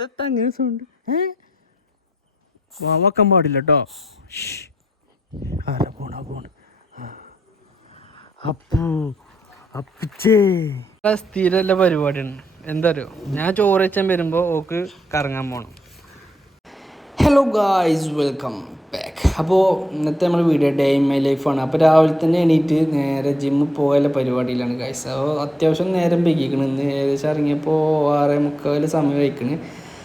അങ്ങനെ സൗണ്ട് വാവാക്കാൻ പാടില്ല കേട്ടോ. ആരാ പോണ അപ്പച്ചേ സ്ഥിരല്ല പരിപാടിയാണ്. എന്താ അറിയോ, ഞാൻ ചോറ് വെച്ചാൻ വരുമ്പോൾ ഓക്ക് കറങ്ങാൻ പോകണം. Hello guys, welcome back. അപ്പോൾ ഇന്നത്തെ നമ്മൾ വീഡിയോ ഡേ ഇൻ മൈ ലൈഫാണ്. അപ്പോൾ രാവിലെ തന്നെ എണീറ്റ് നേരെ ജിമ്മിൽ പോകാനുള്ള പരിപാടിയിലാണ് ഗായ്സ്. അപ്പോൾ അത്യാവശ്യം നേരം വൈകിക്കണം. ഇന്ന് ഏകദേശം ഇറങ്ങിയപ്പോൾ 6:45 സമയം വയ്ക്കണ്.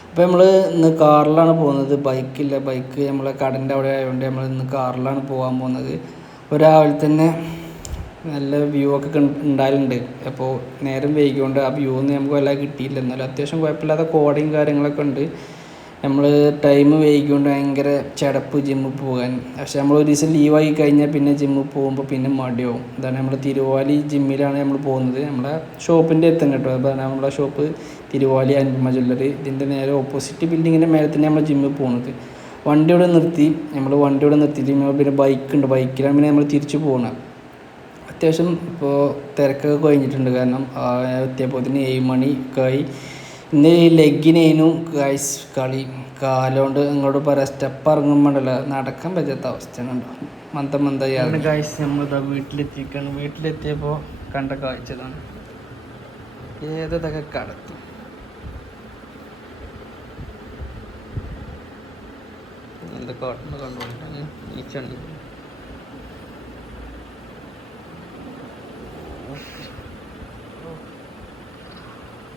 അപ്പോൾ നമ്മൾ ഇന്ന് കാറിലാണ് പോകുന്നത്. ബൈക്കില്ല, ബൈക്ക് നമ്മളെ കടൻ്റെ അവിടെ ആയതുകൊണ്ട് നമ്മൾ ഇന്ന് കാറിലാണ് പോകാൻ പോകുന്നത്. അപ്പോൾ രാവിലെ തന്നെ നല്ല വ്യൂ ഒക്കെ ഉണ്ടായിട്ടുണ്ട്. അപ്പോൾ നേരം വൈകിക്കൊണ്ട് ആ വ്യൂ ഒന്നും നമുക്ക് വല്ല കിട്ടിയില്ല. എന്നാലും അത്യാവശ്യം കുഴപ്പമില്ലാത്ത കോടയും കാര്യങ്ങളൊക്കെ ഉണ്ട്. നമ്മൾ ടൈം വൈകിക്കൊണ്ട് ഭയങ്കര ചടപ്പ് ജിമ്മിൽ പോകാൻ. പക്ഷെ നമ്മൾ ഒരു ദിവസം ലീവായി കഴിഞ്ഞാൽ പിന്നെ ജിമ്മിൽ പോകുമ്പോൾ പിന്നെ മടിയാവും. അതാണ് നമ്മൾ തിരുവാലി ജിമ്മിലാണ് നമ്മൾ പോകുന്നത്. നമ്മളെ ഷോപ്പിൻ്റെ എത്തും കേട്ടോ. അതാണ് നമ്മളെ ഷോപ്പ് തിരുവാലി അനുപമ ജ്വല്ലറി. ഇതിൻ്റെ നേരെ ഓപ്പോസിറ്റ് ബിൽഡിങ്ങിൻ്റെ മേലെ തന്നെ നമ്മൾ ജിമ്മിൽ പോകുന്നത്. വണ്ടി ഇവിടെ നിർത്തിയിട്ട് പിന്നെ ബൈക്കുണ്ട്. ബൈക്കിലാണ് പിന്നെ നമ്മൾ തിരിച്ചു പോകുന്നത്. അത്യാവശ്യം ഇപ്പോൾ തിരക്കൊക്കെ കഴിഞ്ഞിട്ടുണ്ട്. കാരണം എത്തിയപ്പോൾ 7 മണിയൊക്കെ ആയി. ഇന്ന് ലെഗിനേനും ഗൈസ് കളി. കാലുകൊണ്ട് ഇങ്ങോട്ട് പറയാം, സ്റ്റെപ്പ് ഇറങ്ങുമ്പോണ്ടല്ലോ നടക്കാൻ പറ്റാത്ത അവസ്ഥയാണ്. മന്ദമന്ദയാണ് ഗൈസ്. നമ്മളിതാ വീട്ടിലെത്തിക്കാണ്. വീട്ടിലെത്തിയപ്പോൾ കണ്ട കാഴ്ചതാണ്. ഏതൊക്കെ കടത്തും. എന്തൊക്കെ കണ്ടുകൊണ്ടാണ് നീച്ചണ്ടി.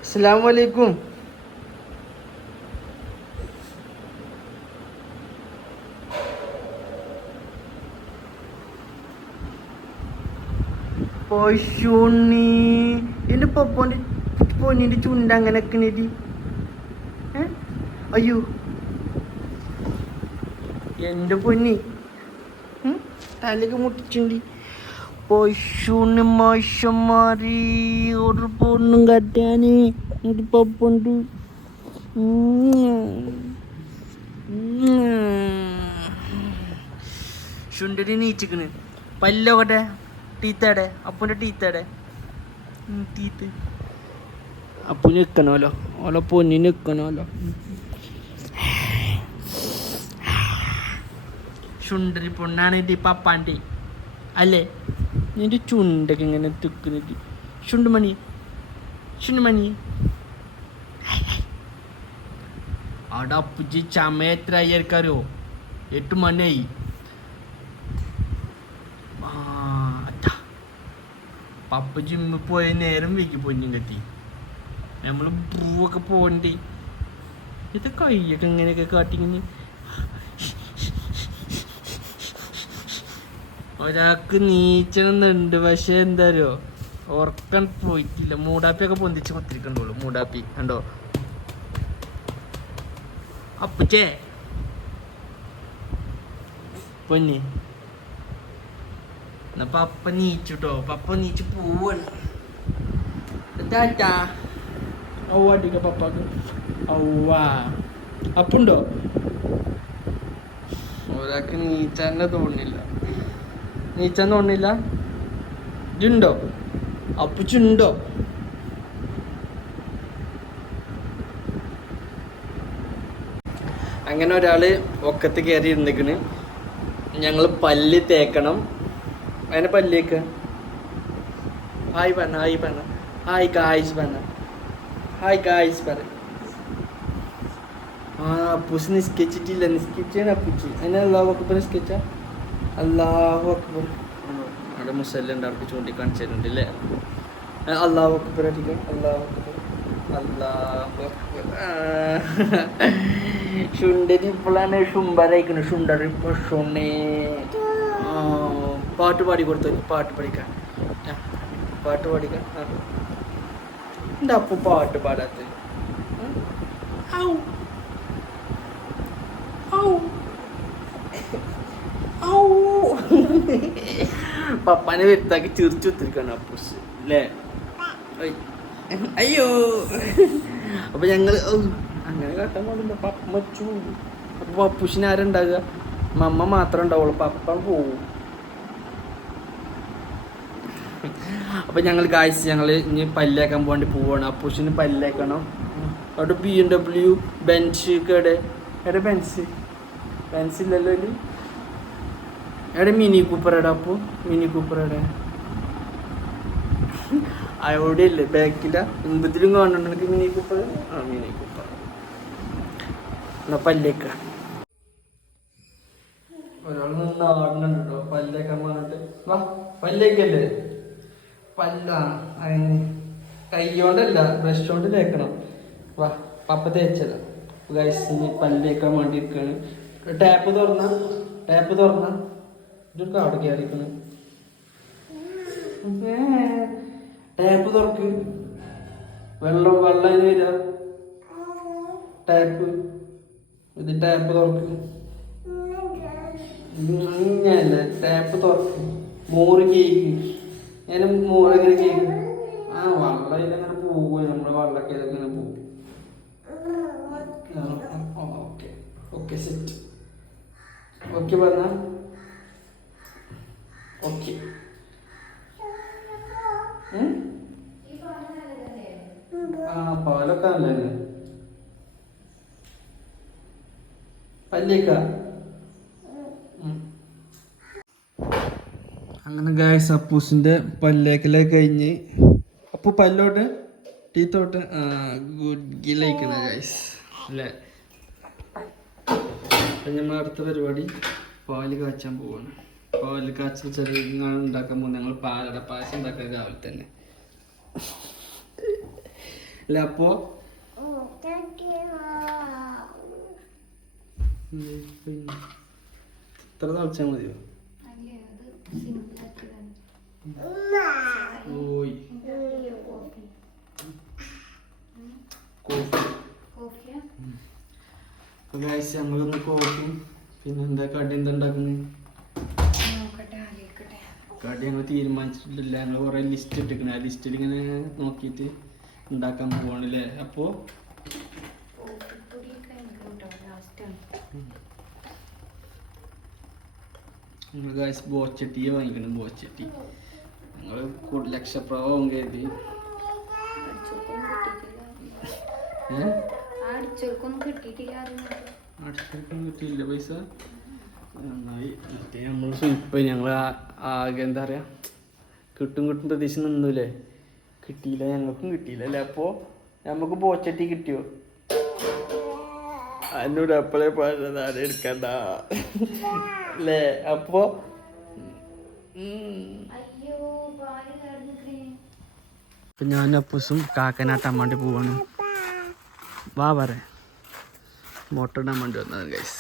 അസ്സലാമു അലൈക്കും. പൊഷുണ്ണി എൻ്റെ പപ്പോൻ്റെ പൊന്നിൻ്റെ ചുണ്ട അങ്ങനെ നിൽക്കണേടി. അയ്യോ എൻ്റെ പൊന്നി തലക്ക് മുട്ടിച്ചുണ്ടി. പശുവിന് മോശം മാറി ഒരു പൊണ്ണും കറ്റാന് ഒരു പപ്പുണ്ട്. ശുണ്ടരി നീച്ചിക്കണ്. പല്ലോകട്ടെ, ടീത്തേടെ അപ്പൻ്റെ ടീത്തേടെ ടീത്ത് അപ്പു നിൽക്കണമല്ലോ. ഓല പൊന്നി നിൽക്കണമല്ലോ. ശുണ്ടരി പൊണ്ണാണ് എൻ്റെ പപ്പാൻ്റെ അല്ലേ. നിന്റെ ചുണ്ടൊക്കെ ഇങ്ങനെ തുക്കുന്നത്. ചുണ്ടുമണി അവിടെ അപ്പുജി ചമയ എത്ര ആയിരിക്കാരോ? 8 മണിയായി. പപ്പ ജിമ്മിൽ പോയ നേരം വൈകി പൊന്നും കെട്ടി. നമ്മൾ പൂവൊക്കെ പോകണ്ടേ. ഇത് കൈയൊക്കെ ഇങ്ങനെയൊക്കെ കാട്ടിങ്ങനെ. ഒരാൾക്ക് നീച്ചണമെന്നുണ്ട്. പക്ഷെ എന്താ അറിയോ, ഉറക്കം പോയിട്ടില്ല. മൂടാപ്പിയൊക്കെ പൊന്തിച്ച് കുത്തിരിക്കണ്ടുള്ളൂ. മൂടാപ്പി കണ്ടോ അപ്പച്ചേ പൊന്നി. എന്നാ പപ്പ നീച്ചുട്ടോ. പപ്പ നീച്ച് പോവാണ്. ടാറ്റാ. ഔവാടിക്ക പപ്പാക്ക്. ഔവാ അപ്പുണ്ടോ? ഒരാൾക്ക് നീച്ചാൻ തോന്നുന്നില്ല. ഇതുണ്ടോ? അപ്പുച്ചുണ്ടോ? അങ്ങനെ ഒരാള് ഒക്കത്ത് കയറി ഇരുന്നിക്കണ്. ഞങ്ങൾ പല്ല് തേക്കണം. അതിനെ പല്ലേക്ക. ഹായ് പറഞ്ഞ. ഹായ് ഗായ്സ് പറ. അപ്പൂസ് നിസ്കരിച്ചിട്ടില്ല. നിസ്കരിച്ചാണ് അപ്പൂച്ച്. അതിന് അല്ലാഹു അക്ബർ നിസ്കരിച്ച. അല്ലാഹു അക്ബർ. അവിടെ മുസല്ലുണ്ട്. അവർക്ക് ചൂണ്ടിക്കാണിച്ചിട്ടുണ്ട് അല്ലേ. അല്ലാഹു അക്ബർ അടിക്കണം. അല്ലാഹു അക്ബർ. ശുണ്ടരി ഇപ്പോഴാണ് ഷുംബരയിക്കണ്. ശുണ്ടരി ഷുണ്ണേ. പാട്ട് പാടി കൊടുത്തു. പാട്ട് പഠിക്കാൻ. എന്താ അപ്പു പാട്ട് പാടാത്ത? പപ്പാനെ വരുത്താക്കി ചിരിച്ചു കുത്തിരിക്കാണ് അപ്പൂസ് അല്ലേ. അയ്യോ. അപ്പൊ ഞങ്ങള് അങ്ങനെ കാട്ടാൻ പാടില്ല. പപ്പ മച്ചു. അപ്പൊ പപ്പൂസിന് ആരുണ്ടാകുക? മമ്മ മാത്രമേ ഉണ്ടാവുള്ളൂ. പപ്പ പോവും. അപ്പോൾ ഞങ്ങൾ ഗായ്സ് ഞങ്ങൾ ഇനി പല്ലേക്കാൻ വേണ്ടി പോവാണ്. അപ്പൂസിന് പല്ലേക്കണം. അവിടെ BMW ബെൻസ് ഒക്കെ എവിടെ ബെൻസ് ഇല്ലല്ലോ അതിൽ എവിടെ മിനി കൂപ്പർ എടാ അപ്പോൾ മിനി കൂപ്പർ എവിടെ അവിടെ ഇല്ലേ ബാക്കില മുമ്പത്തിലും കാണുന്നുണ്ടെങ്കിൽ മിനി കൂപ്പർ മിനി കൂപ്പർ എന്നാ പല്ലേക്ക ഒരാൾ നിന്ന് ആടുന്നുണ്ട് കേട്ടോ പല്ലേക്കാൻ പറഞ്ഞിട്ട് വാ പല്ലേക്കല്ലേ പല്ല കൈയോണ്ടല്ല ബ്രഷ് കൊണ്ട് തേക്കണം വാ പപ്പ തേച്ചതാ ഗൈസ് പല്ല് തേക്കാൻ വേണ്ടി ഇരിക്കാണ് ടാപ്പ് തുറന്ന ഇതൊരു കാട് കയറിക്കണ് ടാപ്പ് തുറക്ക് വെള്ളം അതിന് വരിക ടാപ്പ് തുറക്ക് ഇങ്ങനല്ലേ ടാപ്പ് തുറക്ക് മോറ് കേക്ക് ഞാൻ മോറെങ്ങനെ കേക്ക് വെള്ളം ഇതിലങ്ങനെ പോകും നമ്മുടെ വെള്ളമൊക്കെ ഇങ്ങനെ പോകും ഓക്കെ സെറ്റ് ഓക്കെ പറഞ്ഞ ഓക്കെ പാലൊക്കെ നല്ലത് പല്ലേക്ക അങ്ങനെ ഗായ്സ് അപ്പൂസിൻ്റെ പല്ലേക്കലേ കഴിഞ്ഞ് അപ്പു പല്ലോട്ട് ടീത്തോട്ട് ഗുഡ്ഗിലയിക്കുന്ന ഗായ്സ് അല്ലേ അപ്പം നമ്മൾ അടുത്ത പരിപാടി പാല് കാച്ചാൻ പോവാണ് പാല് കാച്ചൽ ചെറിയ ഉണ്ടാക്കാൻ പോകുന്നത് ഞങ്ങൾ പാലട പായസം ഉണ്ടാക്കാൻ രാവിലെ തന്നെ അല്ല അപ്പോ ഇത്ര തളിച്ചാൽ മതിയോ ഓയ് ഗൈസ് നമ്മളൊന്ന് കോഫിയും പിന്നെ എന്താ കടി എന്താ ഉണ്ടാക്കുന്നത് കടി ഞങ്ങൾ തീരുമാനിച്ചിട്ടില്ല ഞങ്ങൾ കുറേ ലിസ്റ്റ് ഇട്ടിരിക്കണേ ആ ലിസ്റ്റിൽ ഇങ്ങനെ നോക്കിയിട്ട് ഉണ്ടാക്കാൻ പോവാണല്ലേ അപ്പോൾ ഞങ്ങൾ ഗൈസ് ബോച്ചട്ടിയെ വാങ്ങിക്കണം ബോച്ചട്ടി ഞങ്ങൾ ലക്ഷപ്രഭാവം കരുതി അടിച്ചോർക്കൊന്നും കിട്ടിയില്ല പൈസ നന്നായി മറ്റേ നമ്മൾ ഇപ്പം ഞങ്ങൾ ആകെ എന്താ പറയുക കിട്ടും പ്രതീക്ഷ നിന്നൂലേ കിട്ടിയില്ല ഞങ്ങൾക്കും കിട്ടിയില്ല അല്ലേ അപ്പോൾ നമുക്ക് ബോച്ചട്ടി കിട്ടിയോ എന്നോട് അപ്പോഴേ പറഞ്ഞതാണ് എടുക്കണ്ട അല്ലേ അപ്പോ ഇപ്പം ഞാൻ അപ്പൂസും കാക്കനാട്ടാൻ വേണ്ടി പോവാണ് വാ പറ മോട്ടർ ഇടാൻ വേണ്ടി വന്നത് ഗൈസ്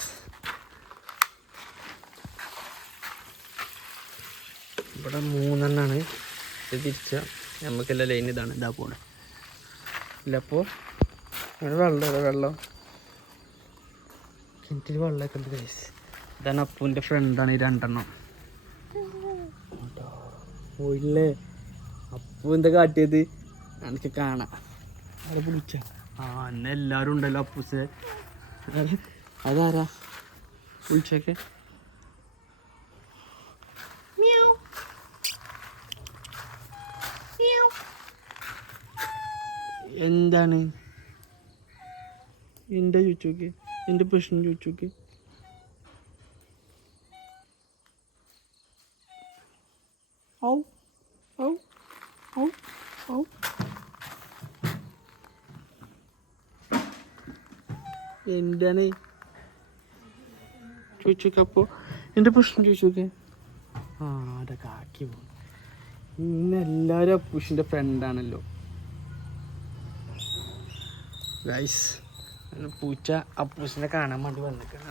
ഇവിടെ 3 എണ്ണമാണ് ഇത് തിരിച്ച നമുക്കെല്ലാം ലൈൻ ഇതാണ് ഇതാ പോണേ ഇല്ല അപ്പോൾ വെള്ളം കിണറ്റിൽ വെള്ളമൊക്കെ ഉണ്ട് ഗൈസ് ഇതാണ് അപ്പൂൻ്റെ ഫ്രണ്ടാണ് ഈ 2 എണ്ണം പോയില്ലേ അപ്പൂ എന്താ കാട്ടിയത് എനിക്ക് കാണാം അവിടെ വിളിച്ച എന്നെ എല്ലാവരും ഉണ്ടല്ലോ അപ്പൂസെ അതാരാ വിളിച്ചൊക്കെ എന്താണ് എൻ്റെ ചോദിച്ചോക്കെ എൻ്റെ പ്രശ്നം ചോദിച്ചോക്കെ ഔ ഔ ഔ ഔ എന്താണ് ചോദിച്ചോക്കെ അപ്പോൾ എൻ്റെ പ്രശ്നം ചോദിച്ചോക്കെ അതൊക്കെ ആക്കി പോകും ഇന്നെല്ലാവരും അപ്പൂഷിൻ്റെ ഫ്രണ്ടാണല്ലോ ഗൈസ് പൂച്ച അപ്പൂസിനെ കാണാൻ വേണ്ടി വന്നിട്ടാണ്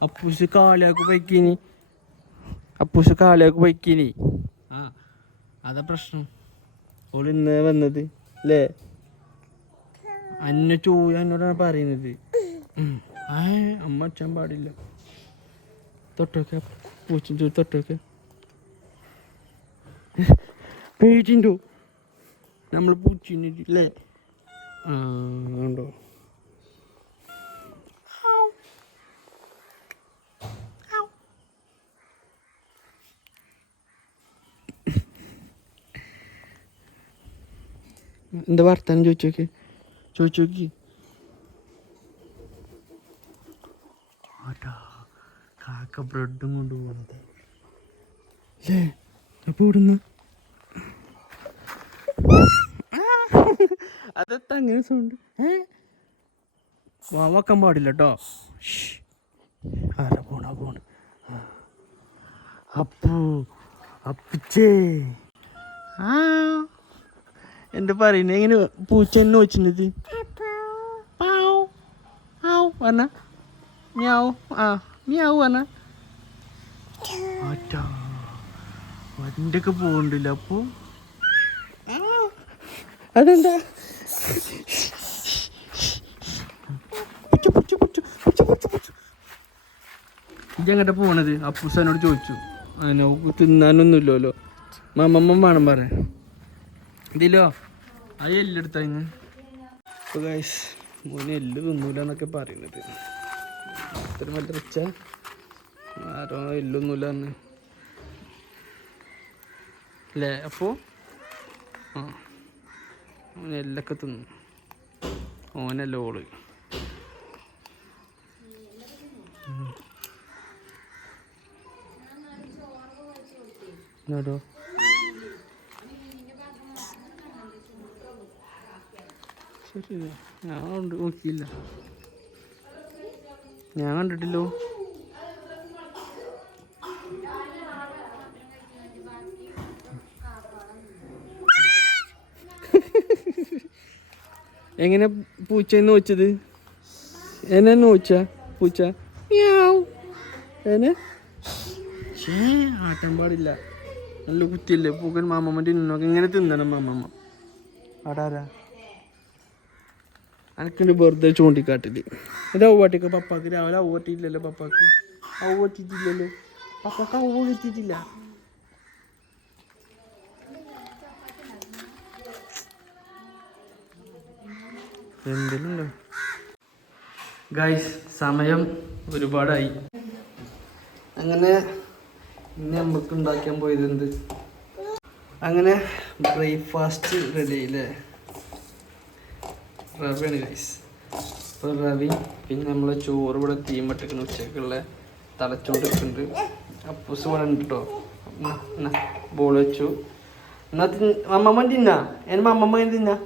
അപ്പൂസ് കാളിയാക്ക് പോയിക്കിനി അതാ പ്രശ്നം ഓൾ ഇന്ന് വന്നത് അല്ലേ എന്നോടാണ് പറയുന്നത് അമ്മ അച്ഛൻ പാടില്ല തൊട്ടൊക്കെ പൂച്ച തൊട്ടൊക്കെ പേടിണ്ടോ നമ്മൾ പൂച്ചില്ലേ ഉണ്ടോ എന്താ വർത്താനം ചോദിച്ചോക്കി കാക്ക ബ്രെഡും കൊണ്ട് പോകുന്നത് അല്ലേ? അപ്പൊ ഇവിടുന്ന് അതെത്താ അങ്ങനെ സൗണ്ട് വാവാക്കാൻ പാടില്ല കേട്ടോ. ആരാ പോണ അപ്പിച്ചേ എന്താ പറയുന്നത്? എങ്ങനെ പൂച്ച എന്നെ വെച്ചിരുന്നത് പറഞ്ഞ മ്യാവ് മ്യാവ് പറഞ്ഞ ആറ്റാ വണ്ടിയൊക്കെ പോകണ്ടില്ല. അപ്പോ അതെന്താ ഇതെങ്ങോട്ടാ പോണത്? അപ്പൂസനോട് ചോദിച്ചു. അങ്ങനെ തിന്നാനൊന്നുമില്ലല്ലോ. മമ്മമ്മ വേണം പറയാൻ ഇതിലോ ആ എല്ലെടുത്ത ഇപ്പോൾ ഗൈസ് മോനെ എല്ല് തിന്നൂല എന്നൊക്കെ പറയുന്നത്. ഇത്ര നല്ല റിച്ച ആരോ എല്ലൊന്നുമില്ല എന്ന് അല്ലേ? അപ്പോൾ എല്ലൊക്കെ തിന്നു. ഓനല്ല ഓള്. എന്നോടോ ശരി ഞാൻ നോക്കിയില്ല, ഞാൻ കണ്ടിട്ടില്ലോ. എങ്ങനെ പൂച്ചന്ന് വെച്ചത്? എന്നെ നോച്ച പൂച്ച എന്നെ ആട്ടാൻ പാടില്ല. നല്ല കുത്തിയല്ലേ പൂക്കൻ. മാമ്മമ്മൻ്റെ ഇന്നൊക്കെ ഇങ്ങനെ തിന്നണം മാമ്മമ്മ. ആടാരാ അനക്കുണ്ട് വെറുതെ ചൂണ്ടിക്കാട്ടില്. ഇത് ഔവാട്ടിക്ക പപ്പാക്ക് രാവിലെ ഔവട്ടിയില്ലല്ലോ. പപ്പാക്ക് ഔവട്ടിട്ടില്ലല്ലോ. പപ്പാക്ക് ഔവ കിട്ടിയിട്ടില്ല. എന്തെങ്കിലും ഗൈസ് സമയം ഒരുപാടായി. അങ്ങനെ ഇനി നമുക്ക് ഉണ്ടാക്കാൻ പോയത് എന്ത്? അങ്ങനെ ബ്രേക്ക്ഫാസ്റ്റ് റെഡി ആയില്ലേ? റവയാണ് ഗൈസ്. അപ്പോൾ റവി പിന്നെ നമ്മൾ ചോറ് ഇവിടെ തീമട്ടിക്കുന്ന ഉച്ചക്കുള്ള തലച്ചോണ്ടിട്ടുണ്ട്. അപ്പൂസ് ഇവിടെ ഉണ്ട് കേട്ടോ. ബോൾ വെച്ചു. എന്നാ മമ്മമ്മ തിന്നാ? എൻ്റെ മമ്മമ്മ തിന്നാ?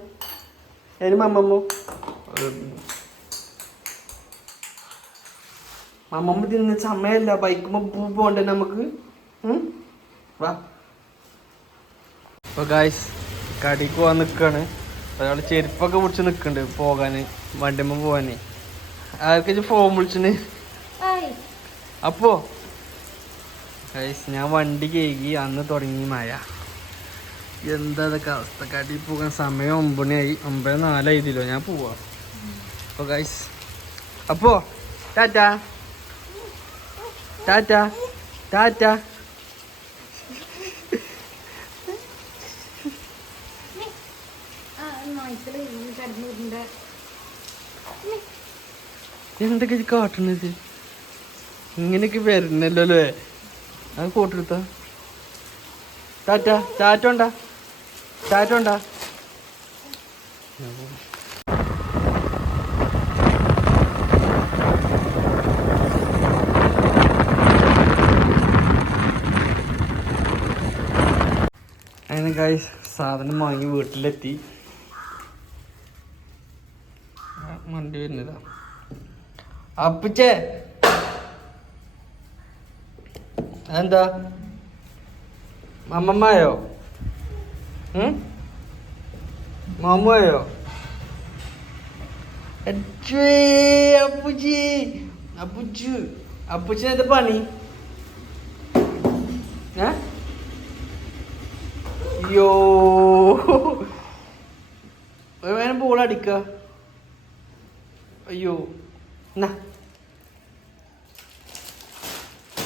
എൻ്റെ മമ്മമ്മ മമ്മമ്മ തിന്ന സമയമല്ല. ബൈക്കുമ്പോ പോണ്ടേ നമുക്ക്. വാ. അപ്പോൾ ഗൈസ് കടിക്ക് പോകാൻ നിൽക്കുകയാണ്. ഒരാൾ ചെരുപ്പൊക്കെ പിടിച്ച് നിൽക്കുന്നുണ്ട് പോകാൻ, വണ്ടിമ്മ പോകാൻ. ആർക്കും ഫോൺ വിളിച്ചിന്. അപ്പോൾ ഗൈസ് ഞാൻ വണ്ടി കേകി അന്ന് തുടങ്ങി മഴ. എന്താ അതൊക്കെ അവസ്ഥ? കടി പോകാൻ സമയം 9 മണിയായി. 9:04 ഞാൻ പോവാ. അപ്പോൾ ഗൈസ് അപ്പോൾ ടാറ്റാ ടാറ്റാ ടാറ്റാ. എന്തൊക്കെ കാട്ടണത്? ഇങ്ങനെയൊക്കെ വരുന്നല്ലോ അല്ലേ? അത് ഫോട്ടെടുത്ത ടാറ്റാ ടാറ്റോണ്ടാ ടാറ്റോണ്ടാ. അങ്ങനെ ഗൈസ് സാധനം വാങ്ങി വീട്ടിലെത്തി. വണ്ടി വരുന്നതാ. അപ്പച്ചേ എന്താ മമ്മമ്മയോ മാമയോ? അപ്പുച്ചി അപ്പുച്ചു അപ്പുച്ചിന് എന്താ പണി? അയ്യോ വേണം ബോൾ അടിക്ക. അയ്യോ എന്നാ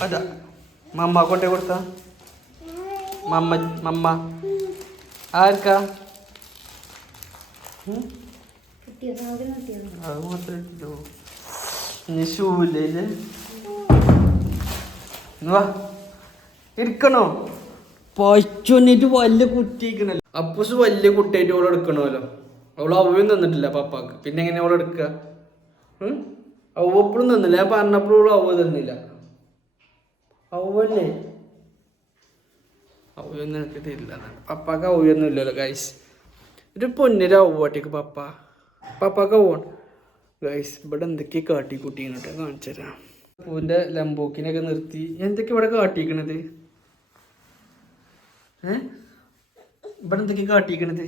അതാ മമ്മ കൊണ്ടേ കൊടുത്ത. മമ്മ ആർക്കാ? അത് മാത്രമേ ഇല്ലോ. ഇനി ഷൂല്ലേ വാ ഇരിക്കണോ? പച്ചൊന്നിട്ട് വലിയ കുട്ടിക്കണല്ലോ. അപ്പൂസ് വലിയ കുട്ടിയായിട്ട് അവളെ എടുക്കണമല്ലോ. അവള് അവയും തന്നിട്ടില്ല പപ്പാക്ക്. പിന്നെ എങ്ങനെ അവളെ എടുക്കുക? അവ എപ്പോഴും തന്നില്ല, ഞാൻ പറഞ്ഞപ്പോഴും അവ തന്നില്ല. അവല്ലേ അവയൊന്നും എനിക്ക് തരില്ല. പപ്പാക്ക് അവയൊന്നും ഇല്ലല്ലോ ഗൈസ്. ഒരു പൊന്നിര അവട്ടിക്ക് പപ്പാക്ക് അവണ് ഗൈസ്. ഇവിടെ എന്തൊക്കെയാ കാട്ടിക്കൂട്ടിന്നിട്ട് കാണിച്ചു തരാം. പൂവിൻ്റെ ലംബോക്കിനൊക്കെ നിർത്തി എന്തൊക്കെ ഇവിടെ കാട്ടിക്കണത്? ഇവിടെ എന്തൊക്കെയാ കാട്ടിക്കണത്?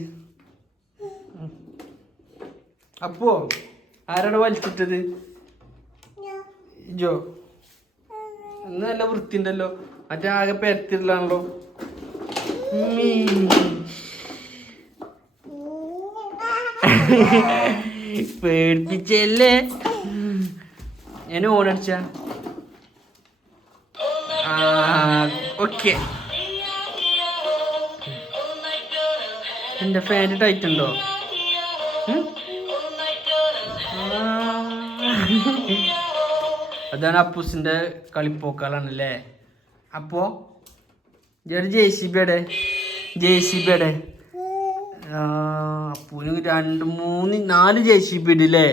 അപ്പോ ആരാടെ വലിച്ചിട്ടത്? ജോ ഇന്ന് നല്ല വൃത്തി ഉണ്ടല്ലോ. മറ്റേ ആകെ പെരത്തിലാണല്ലോ. പേടിപ്പിച്ചല്ലേ. ഞാൻ ഓണടിച്ച ഓക്കെ. എൻ്റെ ഫാന് ടൈറ്റ് ഉണ്ടോ? അതാണ് അപ്പൂസിൻ്റെ കളിപ്പോക്കാളാണല്ലേ. അപ്പോ JCB അപ്പൂന് 2 3 4 JCB ഉണ്ട് അല്ലേ?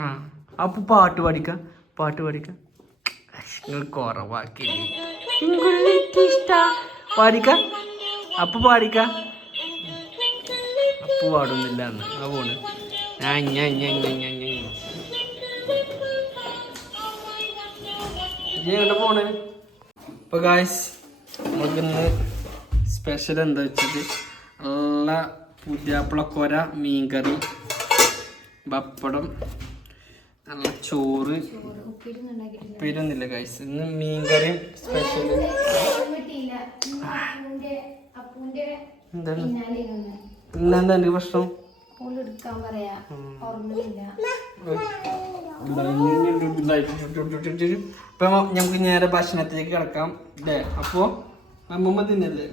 ആ അപ്പൊ പാട്ട് പഠിക്കാം നിങ്ങൾ കുറവാക്കി പാടിക്ക. അപ്പു പാടുന്നില്ല എന്ന് ആ പോണ്. എവിടെ പോണ്? ഇപ്പൊ ഗായ്സ് നമുക്കിന്ന് സ്പെഷ്യൽ എന്താ വെച്ചിട്ട് നല്ല പുതിയാപ്പിളക്കോര, മീൻകറി, പപ്പടം, നല്ല ചോറ്. ഉപ്പേരിയൊന്നുമില്ല ഗായ്സ്. ഇന്ന് മീൻകറിയും സ്പെഷ്യല്. എന്താണ് ഇന്നെന്താ എൻ്റെ പ്രശ്നം? ഇപ്പൊ ഞമ്മക്ക് നേരെ ഭക്ഷണത്തിലേക്ക് കിടക്കാം അല്ലേ? അപ്പോ അമ്മൂമ്മ തിന്നല്ലേ?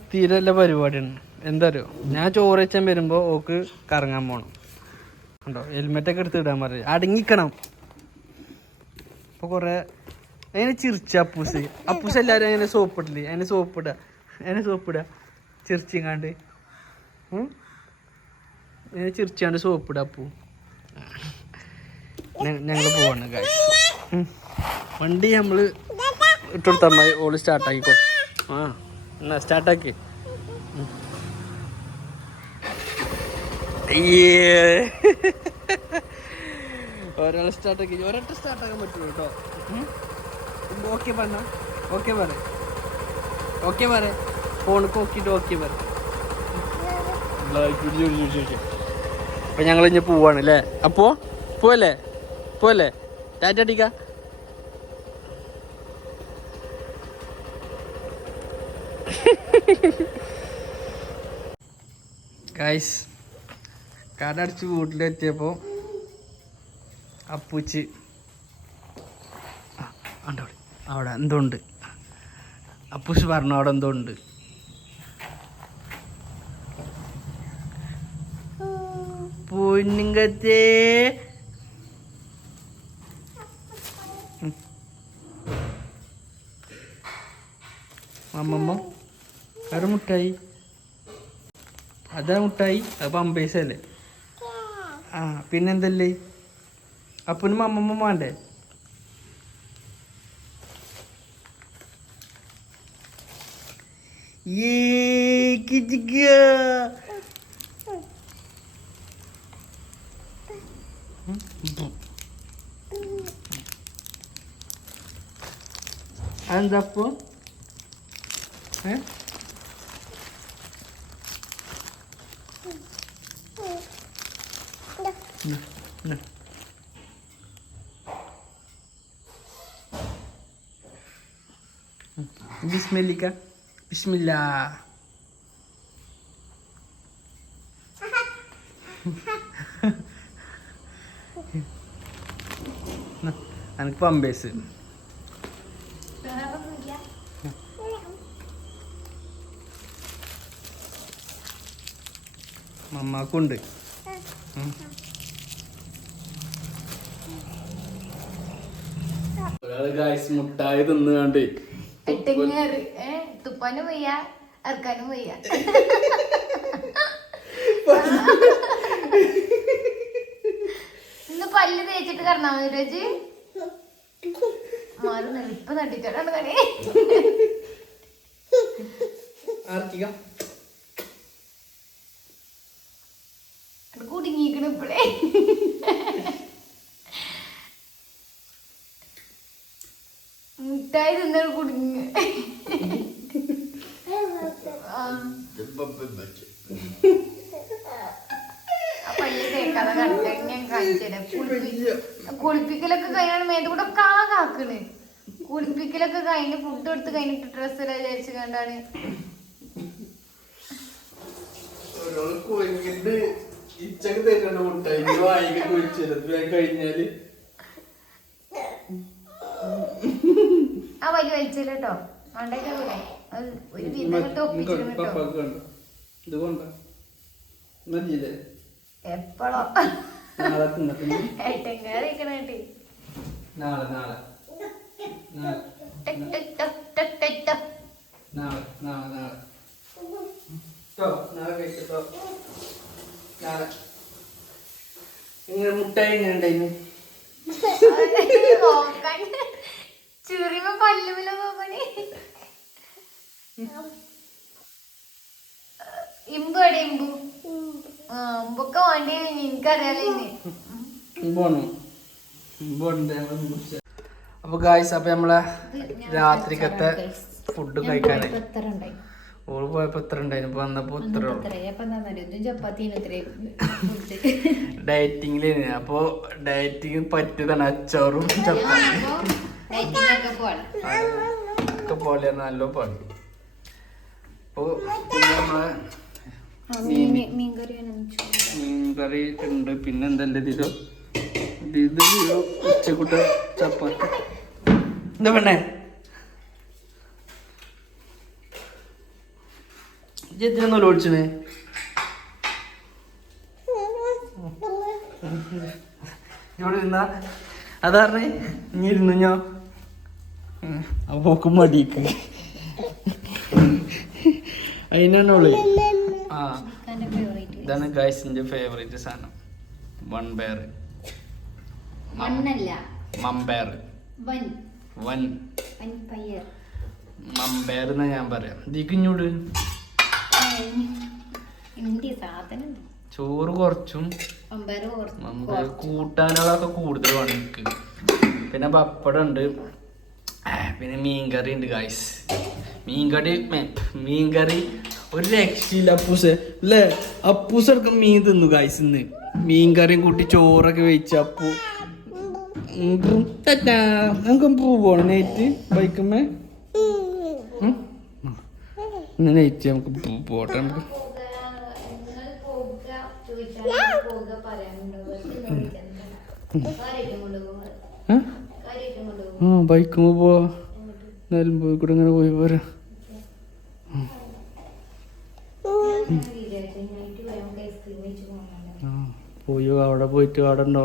സ്ഥിരല്ല പരിപാടിയാണ്. എന്താ അറിയോ, ഞാൻ ചോറ് വെച്ചാൻ വരുമ്പോ ഓക്ക് കറങ്ങാൻ പോണം. ഉണ്ടോ ഹെൽമെറ്റൊക്കെ എടുത്ത് ഇടാൻ പറയും. അടങ്ങിക്കണം. അപ്പൊ കൊറേ അതിനെ ചിരിച്ച അപ്പൂസ് എല്ലാവരും അങ്ങനെ സോപ്പിടില്ലേ? അതിനെ സോപ്പിടുക ചിരിച്ചിങ്ങാണ്ട്. അതിനെ ചിരിച്ചാണ്ട് സോപ്പിടുക. അപ്പൂ ഞങ്ങൾ പോവാണ് ഗൈസ്. വണ്ടി നമ്മൾ ഇട്ടുകൊടുത്താൽ മതി. ഓള് സ്റ്റാർട്ടാക്കിക്കോ. എന്നാ സ്റ്റാർട്ടാക്കി. ഒരാൾ സ്റ്റാർട്ടാക്കി, ഒരൊറ്റ സ്റ്റാർട്ടാക്കാൻ പറ്റുള്ളൂ കേട്ടോ. ഓക്കെ പറഞ്ഞോ? ഓക്കെ പറ ഫോണിക്ക് നോക്കിയിട്ട് ഓക്കെ പറ. അപ്പൊ ഞങ്ങൾ ഇനി പോവാണ് അല്ലേ? അപ്പോ പോവല്ലേ ടാറ്റ അടിക്ക. ഗൈസ് കടടച്ച് വീട്ടിലെത്തിയപ്പോ അപ്പൂച്ച് അവിടെ എന്തോ ഉണ്ട്. അപ്പൂസ് പറഞ്ഞു അവിടെ എന്തോ ഉണ്ട്. പൊന്നിങ്കത്തേ അമ്മമ്മ വേറെ മുട്ടായി. അതാ മുട്ടായി. അത് പമ്പേഴ്സ് അല്ലേ? പിന്നെന്തല്ലേ? അപ്പനും അമ്മമ്മ വേണ്ടേ? അതെന്താപ്പോ? ബിസ്മില്ലാ. എനിക്ക് പമ്പേഴ്സ്. മമ്മാക്കുണ്ട്. ഒരാള് ഗായ്സ് മുട്ടായി തിന്നുകാണ്ട് തുപ്പാനും വയ്യ ഇറക്കാനും വയ്യ. ഇന്ന് പല്ല് തേച്ചിട്ട് കറന്നാ മതി രജി. മാറി നെളിപ്പ് നട്ടിട്ടാണ് കണി. കുടുങ്ങിക്കണ ഇപ്പഴേ. മുട്ടായി തിന്നൊരു കുടുങ്ങ. പല്ല് തേക്കാതെ കണ്ടിട്ട് ഞാൻ കാണിച്ചത്. കുളിപ്പിക്കലൊക്കെ കഴിഞ്ഞാണ് മേത്ത് കൂടെ കാക്കണ്. കുളിപ്പിക്കലൊക്കെ കഴിഞ്ഞ് ഫുഡ് എടുത്ത് കഴിഞ്ഞിട്ട് ഡ്രസ്സെല്ലാം വിചാരിച്ചു കണ്ടാണ്. ആ വലിയ വലിച്ചില്ല കേട്ടോ. മണ്ടേക്കൂടെ ഒരു വീട്ടിൽ ഒപ്പിച്ചിരുന്നു. എപ്പോഴോ ഏട്ടങ്കറിക്കണേട്ടി. മുട്ടായി എങ്ങനെ ഉണ്ടായിരുന്നു? ചെറിയ പല്ലുമില്ല പോകണേ. ഇമ്പു എവിടെ ഇമ്പു? ഇമ്പൊക്കെ വേണ്ടി എനിക്കറിയാലോ. അപ്പൊ ഗായ്സ്, അപ്പൊ നമ്മളെ രാത്രിക്കത്തെ ഫുഡ് കഴിക്കാനായി. ഓള് പോയപ്പോ എത്ര ഉണ്ടായിരുന്നു? വന്നപ്പോ ഇത്ര ഡയറ്റിങ്ങില്. അപ്പൊ ഡയറ്റിങ് പറ്റിയതാണ് അച്ചാറും ചപ്പാത്തി ഒക്കെ പോലെ നല്ല പാടി. അപ്പൊ പിന്നെ നമ്മളെ മീൻകറി ഉണ്ട്. പിന്നെ എന്തല്ലേ ഇതിലോ ഇത് ഉച്ചക്കൂട്ട ചപ്പാത്തി. എന്താ പെണ്ണേ എന്തിനൊന്നും ഒളിച്ചണേ? ഇവിടെ ഇരുന്ന അതാറേ ഇനി ഇരുന്നു ഞാൻ അപ്പോക്കും മടിക്ക് അതിനാണോള്. ആ ഇതാണ് ഗൈസിന്റെ ഫേവറേറ്റ് സാധനം. വൺപയർ മമ്പയർ മമ്പയർ എന്നാ ഞാൻ പറയാം. ഇതിക്കിഞ്ഞൂട് ചോറ് കുറച്ചും മമ്പയർ കൂട്ടാനുകളൊക്കെ കൂടുതലാണ് എനിക്ക്. പിന്നെ പപ്പടം ഉണ്ട്, പിന്നെ മീൻകറി ഉണ്ട് ഗൈസ്. മീൻകറി ഒരു രക്ഷയില്ല. അപ്പൂസ് അല്ലേ? അപ്പൂസ് എടുക്ക മീൻ തിന്നു ഗൈസ്. ഇന്ന് മീൻകറിയും കൂട്ടി ചോറൊക്കെ വെച്ച് അപ്പു നമുക്ക് പോവാണ് നൈറ്റ് ബൈക്കുമ്മേ. നൈറ്റ് നമുക്ക് പോട്ടെ. നമുക്ക് ബൈക്കുമ്പോ പോവാ. നിലമ്പൂർ കൂടെ ഇങ്ങനെ പോയി പോരാ. പോയോ അവിടെ പോയിട്ട് അവിടെ ഉണ്ടോ